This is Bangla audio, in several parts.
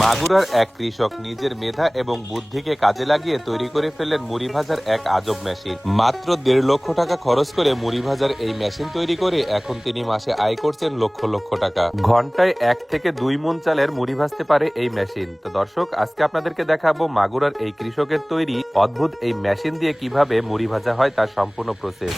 মাগুরার এক কৃষক নিজের মেধা এবং বুদ্ধিকে কাজে লাগিয়ে তৈরি করে ফেললেন মুড়ি ভাজার এক আজব মেশিন। মাত্র দেড় লক্ষ টাকা খরচ করে মুড়ি ভাজার এই মেশিন তৈরি করে এখন তিনি মাসে আয় করছেন লক্ষ লক্ষ টাকা। ঘন্টায় এক থেকে দুই মন চালের মুড়ি ভাজতে পারে এই মেশিন। তো দর্শক, আজকে আপনাদেরকে দেখাবো মাগুরার এই কৃষকের তৈরি অদ্ভুত এই মেশিন দিয়ে কীভাবে মুড়ি ভাজা হয় তার সম্পূর্ণ প্রসেস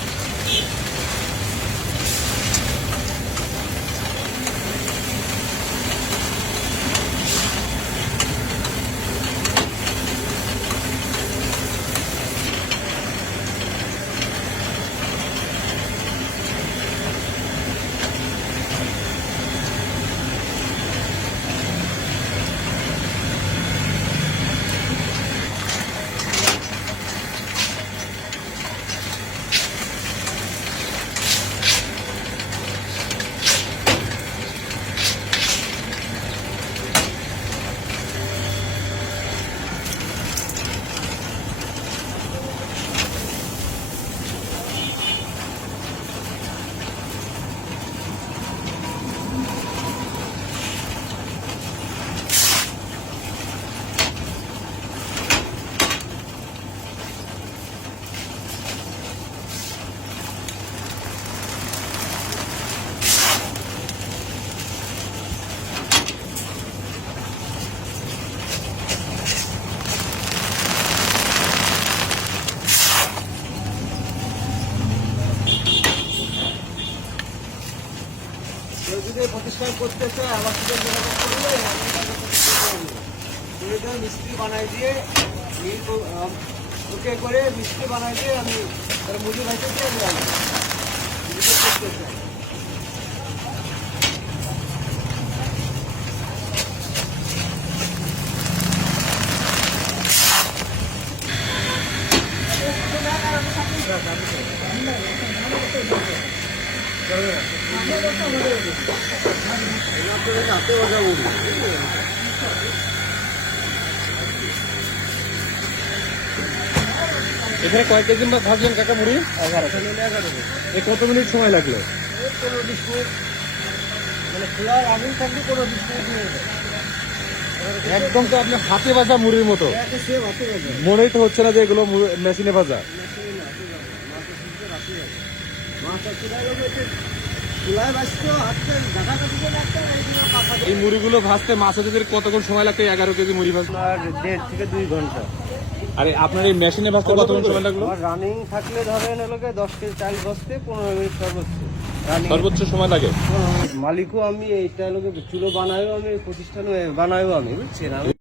কেউ যদি করতে চায় আমার সাথে যোগাযোগ মিস্ত্রি বানাই দিয়ে ওকে করে মিস্ত্রি বানাই দিয়ে আমি তার মুরগি ভাইতে দিয়ে আমি। করতে মুরগি এখানে কয়েক কেজি ভাবছেন কাকা মুড়ি? এগারো। এ কত মিনিট সময় লাগল? পনেরো বিশ মিনিট মানে খোলার আগেই থাকলে পনেরো বিশ মিনিট নিয়ে একদম তো আপনি হাতে ভাজা মুড়ির মতো। মনেই তো হচ্ছে না যে এগুলো মেশিনে ভাজা। এই মুড়িগুলো ভাজতে মাছ হচ্ছে কতক্ষণ সময় লাগতো? এগারো কেজি মুড়ি ভাজতে। দেড় থেকে দুই ঘণ্টা। আরে আপনার এই মেশিনে ভাজতে কতক্ষণ সময় লাগল রানিং থাকলে ধরেন এলাকে দশ কেজি চাল বসতে পনেরো মিনিট সর্বোচ্চ। সর্বোচ্চ সময় লাগে? মালিকও আমি এইটা লোকে চুলো বানাইও আমি প্রতিষ্ঠানে বানাইও আমি বুঝছেন? আমি